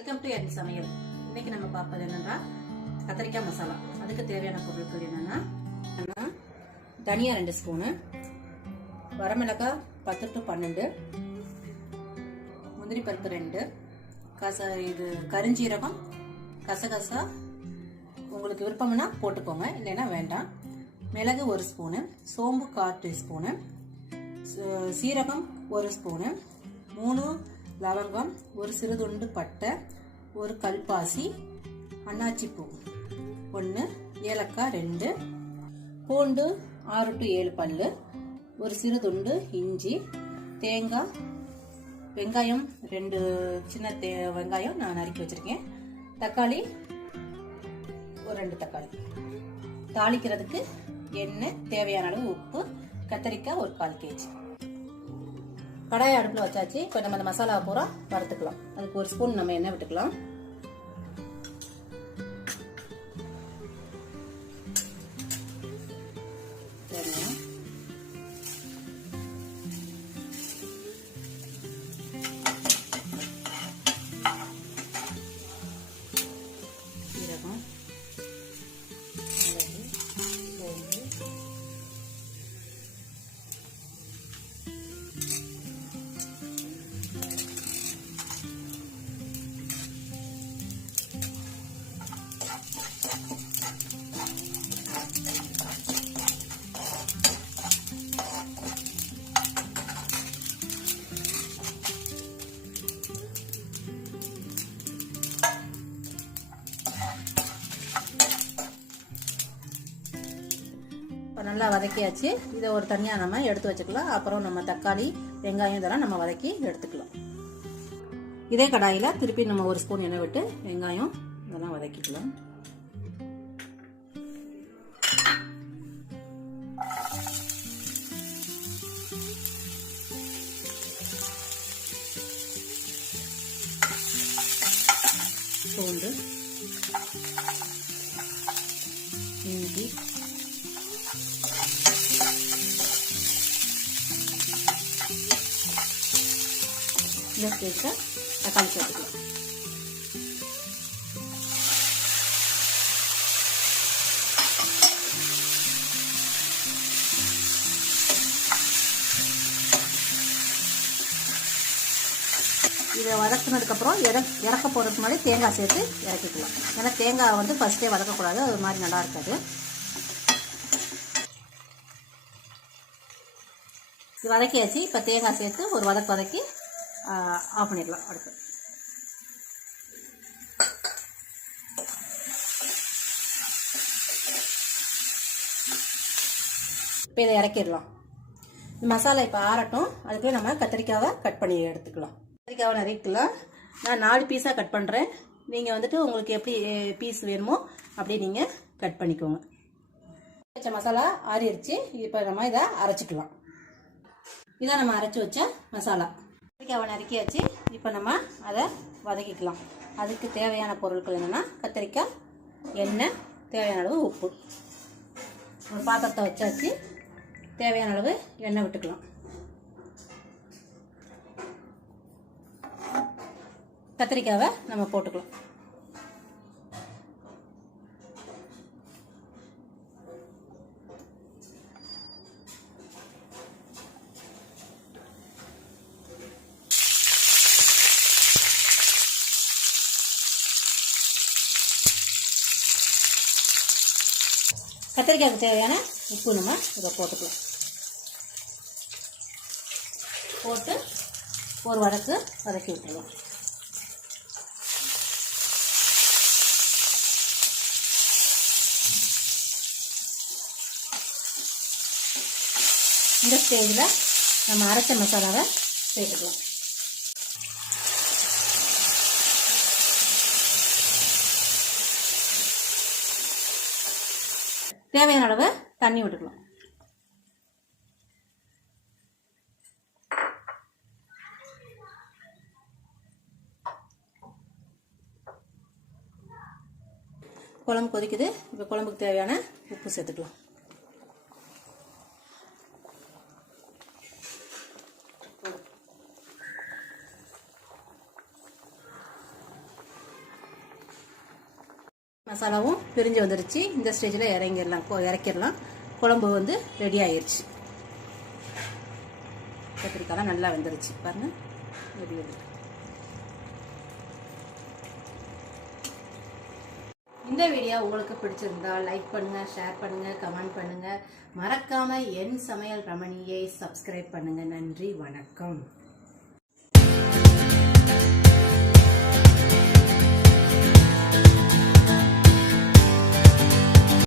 Welcome to என் சமையல். இன்னைக்கு நம்ம பார்ப்பது என்னன்னா கத்திரிக்காய் மசாலா. அதுக்கு தேவையான பொருட்கள் என்னன்னா தனியா 2 ஸ்பூனு, வரமிளகாய் 10 to 12, முந்திரி பருப்பு 2, இது கருஞ்சீரகம், கசகசா உங்களுக்கு விருப்பம்னா போட்டுக்கோங்க, இல்லைன்னா வேண்டாம். மிளகு 1 ஸ்பூனு, சோம்பு 1/4 டீஸ்பூனு, சீரகம் 1 ஸ்பூனு, 3 லவங்கம், 1 சிறு துண்டு பட்டை, 1 கல்பாசி, அன்னாச்சி பூ 1, ஏலக்காய் 2, பூண்டு 6 to 7 பல்லு, 1 சிறு துண்டு இஞ்சி, தேங்காய், வெங்காயம் 2 சின்ன வெங்காயம் நான் நறுக்கி வச்சிருக்கேன், தக்காளி 2 தக்காளி, தாளிக்கிறதுக்கு எண்ணெய், தேவையான அளவு உப்பு, கத்திரிக்காய் 1/4 kg. கடாயை அடுப்பில் வச்சாச்சு. இப்போ நம்ம அந்த மசாலாவை பூரா வறுத்துக்கலாம். அதுக்கு 1 ஸ்பூன் நம்ம எண்ணெய் விட்டுக்கலாம். சீரகம், நல்லா வதக்கியாச்சு. இதை ஒரு தனியாக நம்ம எடுத்து வச்சுக்கலாம். அப்புறம் நம்ம தக்காளி, வெங்காயம் இதெல்லாம் நம்ம வதக்கி எடுத்துக்கலாம். இதே கடாயில் திருப்பி நம்ம 1 ஸ்பூன் எண்ணெய் விட்டு வெங்காயம் இதெல்லாம் வதக்கிக்கலாம். பூண்டு, இஞ்சி, இந்த ஸ்டேஜில் தக்காளி சேர்த்துக்கலாம். இதை வதக்குனதுக்கப்புறம் இறக்க போகிறதுக்கு முன்னாடி தேங்காய் சேர்த்து இறக்கிக்கலாம். ஏன்னா தேங்காய் வந்து ஃபஸ்ட்டே வதக்கக்கூடாது, அது மாதிரி நல்லா இருக்காது. இது வதக்கியாச்சு. இப்போ தேங்காய் சேர்த்து ஒரு வதக்கி ஆஃப் பண்ணிடலாம் அடுத்து. இப்போ இதை இறக்கிடலாம். மசாலா இப்போ ஆறட்டும். அதுக்குள்ளே நம்ம கத்திரிக்காவை கட் பண்ணி எடுத்துக்கலாம். கத்திரிக்காவை நறுக்கலாம். நான் 4 பீஸாக கட் பண்ணுறேன். நீங்கள் வந்துட்டு உங்களுக்கு எப்படி பீஸ் வேணுமோ அப்படியே நீங்கள் கட் பண்ணிக்கோங்க. வச்ச மசாலா ஆறிடுச்சு. இப்போ நம்ம இதை அரைச்சிக்கலாம். இதான் நம்ம அரைச்சி வச்ச மசாலா. கத்திரிக்காவை நறுக்கியாச்சு. இப்போ நம்ம அதை வதக்கிக்கலாம். அதுக்கு தேவையான பொருட்கள் என்னென்னா கத்திரிக்காய், எண்ணெய், தேவையான அளவு உப்பு. ஒரு பாத்திரத்தை வச்சாச்சு. தேவையான அளவு எண்ணெய் விட்டுக்கலாம். கத்திரிக்காவை நம்ம போட்டுக்கலாம். கத்திரிக்காய்க்கு தேவையான உப்பு நம்ம இதை போட்டுக்கலாம். போட்டு ஒரு வதக்கி விட்டுருவோம். இந்த ஸ்டேஜில் நம்ம அரைச்ச மசாலாவை சேர்த்துக்கலாம். தேவையான அளவு தண்ணி விட்டுக்கலாம். குழம்பு கொதிக்குது. இப்போ குழம்புக்கு தேவையான உப்பு சேர்த்துக்கலாம். மசாலாவும் பிரிஞ்சு வந்துருச்சு. இந்த ஸ்டேஜில் இறக்கிடலாம். குழம்பு வந்து ரெடி ஆயிடுச்சு. கத்திரிக்காய்லாம் நல்லா வெந்துருச்சு பாருங்கள். இந்த வீடியோ உங்களுக்கு பிடிச்சிருந்தா லைக் பண்ணுங்க, ஷேர் பண்ணுங்க, கமெண்ட் பண்ணுங்க. மறக்காம என் சமையல் ரமணியை சப்ஸ்கிரைப் பண்ணுங்க. நன்றி, வணக்கம்.